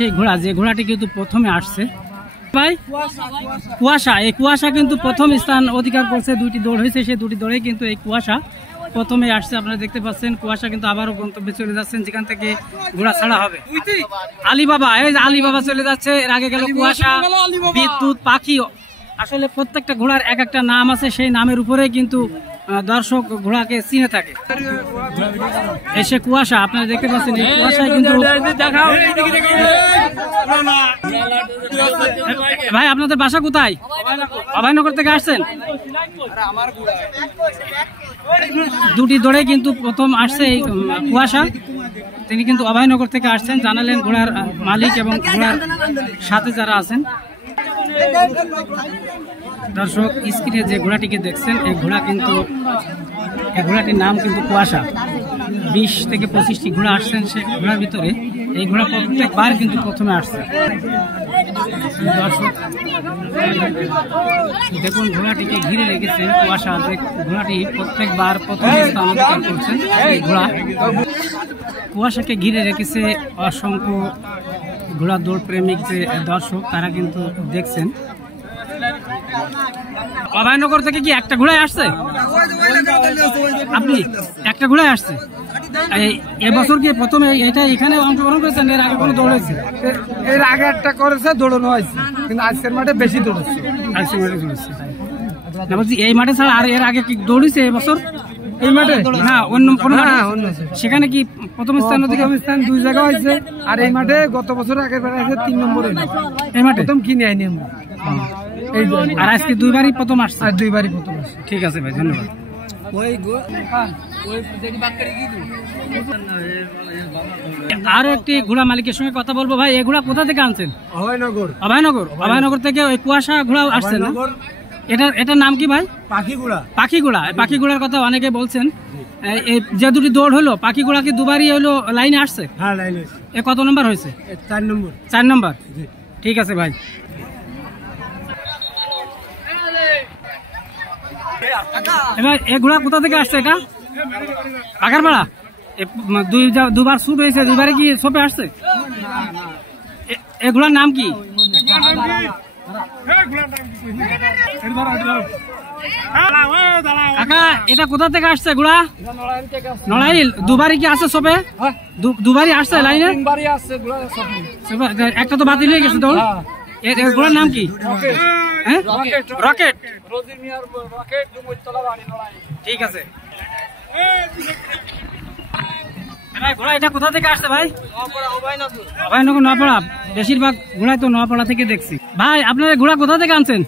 সেই ঘোড়া যে ঘোড়াটি কিন্তু প্রথমে আসছে ভাই কুয়াশা, এই কুয়াশা কিন্তু প্রথম স্থান অধিকার করছে। দুইটি দৌড় হয়েছে, সেই দুটি দৌড়ে কিন্তু এই কুয়াশা প্রথমে আসছে। আপনারা দেখতে পাচ্ছেন কুয়াশা কিন্তু আবারও গন্তব্যে চলে যাচ্ছেন, যেখান থেকে ঘোড়া ছাড়া হবে। আলিবাবা, এই যে আলিবাবা চলে যাচ্ছে, এর আগে গেল কুয়াশা, বিদ্যুৎ, পাখি। আসলে প্রত্যেকটা ঘোড়ার এক একটা নাম আছে, সেই নামের উপরে কিন্তু দর্শক ঘোড়াকে চিনে থাকে। এসে কুয়াশা, আপনারা দেখতে পাচ্ছেন এই কুয়াশায় কিন্তু। ভাই আপনাদের বাসা কোথায়? অভয়নগর থেকে আসছেন? দুটি দৌড়ে কিন্তু প্রথম আসছে এই কুয়াশা, তিনি কিন্তু অভয়নগর থেকে আসছেন, জানালেন ঘোড়ার মালিক এবং ঘোড়ার সাথে যারা আছেন। দর্শক স্ক্রিনে যে ঘোড়াটিকে দেখছেন, এই ঘোড়া কিন্তু, এই ঘোড়াটির নাম কিন্তু কুয়াশা। 20 থেকে 25টি ঘোড়া আসছেন, সেই ঘোড়ার ভিতরে এই ঘোড়া প্রত্যেকবার কিন্তু প্রথমে আসছে। দর্শক দেখুন ঘোড়াটিকে ঘিরে রেখেছেন কুয়াশা, যে ঘোড়াটি প্রত্যেকবার প্রথম স্থান অধিকার করছেন। এই ঘোড়া কুয়াশাকে ঘিরে রেখেছে অসংখ্য ঘোড়া দৌড় প্রেমিক যে দর্শক, তারা কিন্তু দেখছেন। অভয়নগর থেকে কি একটা ঘোড়ায় আসছে? আপনি একটা ঘোড়ায় আসছে? এবছর কি প্রথমে এটা এখানে অংশগ্রহণ করেছেন? এর আগে কোনো দৌড়েছে? এর আগে একটা করেছে, দৌড়ানো হয়েছে, কিন্তু আজকের মাঠে বেশি দৌড়েছে। আজকের মাঠে দৌড়েছে, বলছি এই মাঠে ছাড়া আর এর আগে কি দৌড়েছে এবছর? এই মাঠে না, অন্য কোনো মাঠে? সেখানে কি প্রথম স্থান অধিকার? স্থান 2 জায়গা হয়েছে, আর এই মাঠে গত বছর আগের বার আছে 3 নম্বরে। এই মাঠে প্রথম কিনে আইনি আমরা, আর আজকে 2বারই প্রথম আসছে। আর 2বারই প্রথম আসছে। ঠিক আছে ভাই, ধন্যবাদ। আরো একটি ঘোড়া মালিকের সঙ্গে কথা বলবো। ভাই এই ঘোড়া কোথা থেকে আনছেন? অভয়নগর। অভয়নগর, অভয়নগর থেকে ওই কুয়াশা ঘোড়া আসছেন না? এটার নাম কি ভাই? পাখি ঘোড়া। পাখি ঘোড়া, পাখি ঘোড়ার কথা অনেকে বলছেন। যে দুটি দৌড় হলো, পাখি ঘোড়া কি 2বারই হলো লাইনে আসছে? হ্যাঁ, লাইনে। এ কত নম্বর হয়েছে? 4 নম্বর। 4 নম্বর, ঠিক আছে ভাই। এবার এ ঘোড়া কোথা থেকে আসছে? এটা পাখারপাড়া। 2বার শুট হয়েছে, 2বারে কি সোপে আসছে? এ ঘোড়ার নাম কি? কাকা এটা কোথা থেকে আসছে ঘোড়া? নড়াইল। 2বারই কি আসছে সোপে? 2বারই আসছে লাইনে? একটা তো বাতিল হয়ে গেছে দৌড়। ঘোড়ার নাম কি? রকেট। ঠিক আছে ভাই। ঘোড়া এটা কোথা থেকে আসছে ভাই? অভয়নগর, নোয়াপাড়া। বেশিরভাগ ঘোড়াই তো নোয়াপাড়া থেকে দেখছি। ভাই আপনার ঘোড়া কোথা থেকে আনছেন?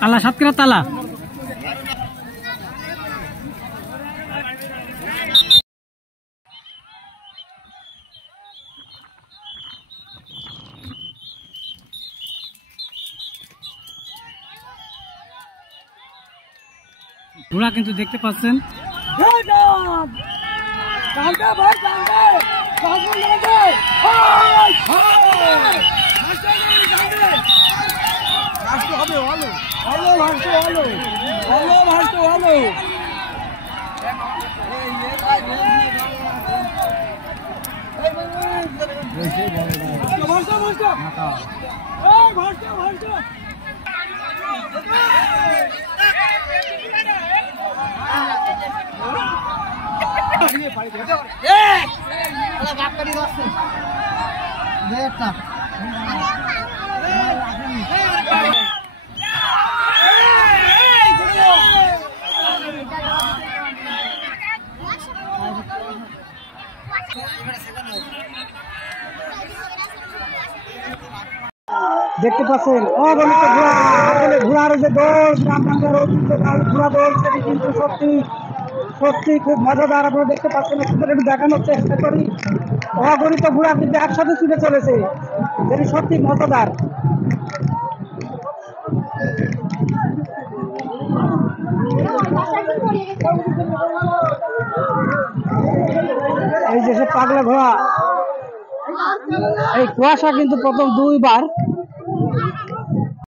তালা, সাতক্ষীরা তালা। ঘোড়া কিন্তু দেখতে পাচ্ছেন। দেখতে পাচ্ছেন অগণিত ঘোড়া। আসলে ঘোড়ার যে দৌড়, গ্রামবাংলার ঐতিহ্যবাহী ঘোড়া দৌড়, সেটি কিন্তু সত্যি সত্যি খুব মজাদার। আপনারা দেখতে পাচ্ছেন, একটু দেখানোর চেষ্টা করি। অগণিত ঘোড়া কিন্তু একসাথে ছুটে চলেছে, যেটি সত্যি মজাদার। এই যে সে পাগলা ঘোড়া, এই কুয়াশা কিন্তু প্রথম 2বার